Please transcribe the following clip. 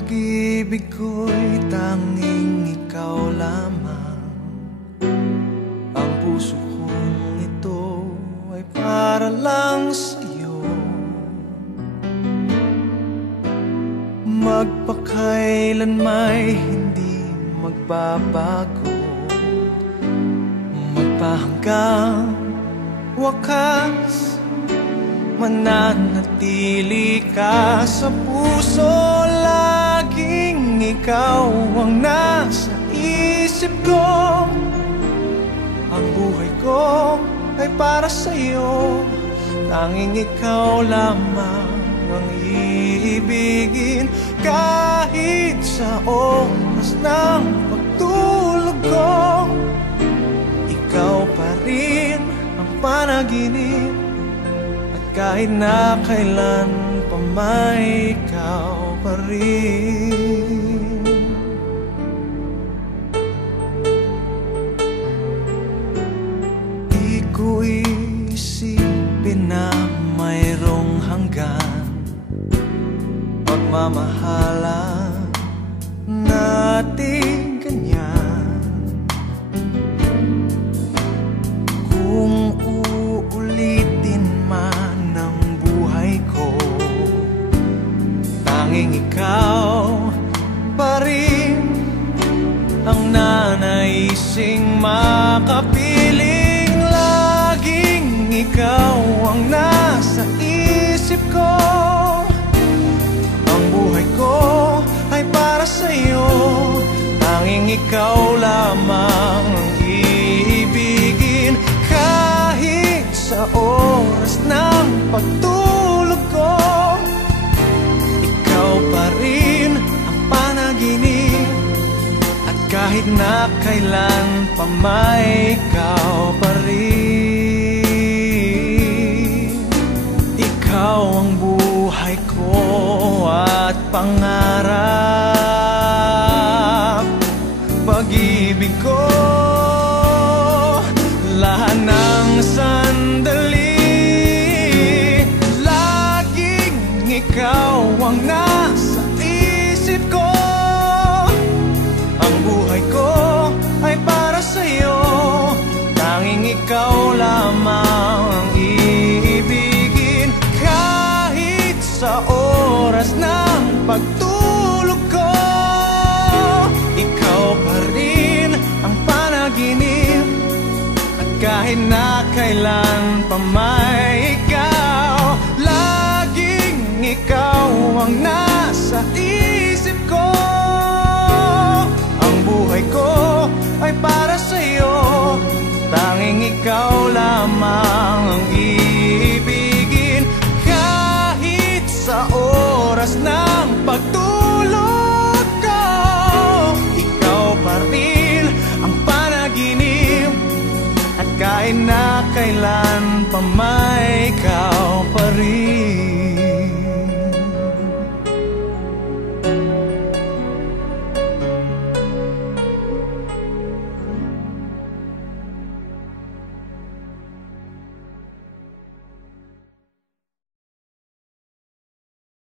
Pag-ibig ko'y tanging ikaw lamang. Ang puso kong ito ay para lang sa'yo. Magpakailan may hindi magbabago, magpahanggang wakas, mananatili ka sa puso. Laging ikaw ang nasa isip ko. Ang buhay ko ay para sa'yo. Tanging ikaw lamang ang iibigin. Kahit sa oras ng pagtulog ko, ikaw pa rin ang panaginip. At kahit na kailan pa may ikaw pa rin. Di ko isipin na mayroong hanggan pagmamahalan natin ganyan. Kung uulitin man ang buhay ko, tanging ikaw pa rin ang nanaising makapiling. Laging ikaw ang nasa isip ko. Ang buhay ko ay para sa'yo. Tanging ikaw lamang ang iibigin. Kahit sa oras ng pagtulog ko, ikaw pa rin ang panaginip. At kahit na kailan pa may ikaw pa rin. Ikaw ang buhay ko at pangarap, pag-ibig ko, lahat ng sandali. Laging ikaw ang nasa isip ko. Ang buhay ko ay para sa'yo. Tanging ikaw lamang ang iibigin. Kahit sa oras ng pagtulog ko, ikaw pa rin ang panaginip. At kahit na kailan pa may ikaw, laging ikaw ang nasa isip ko. Ang buhay ko ay para sa'yo. Tanging ikaw lamang ang iibigin. Kahit sa oras ng pagtulog ko, ikaw pa rin ang panaginip. At kahit na kailan pa may ikaw pa rin.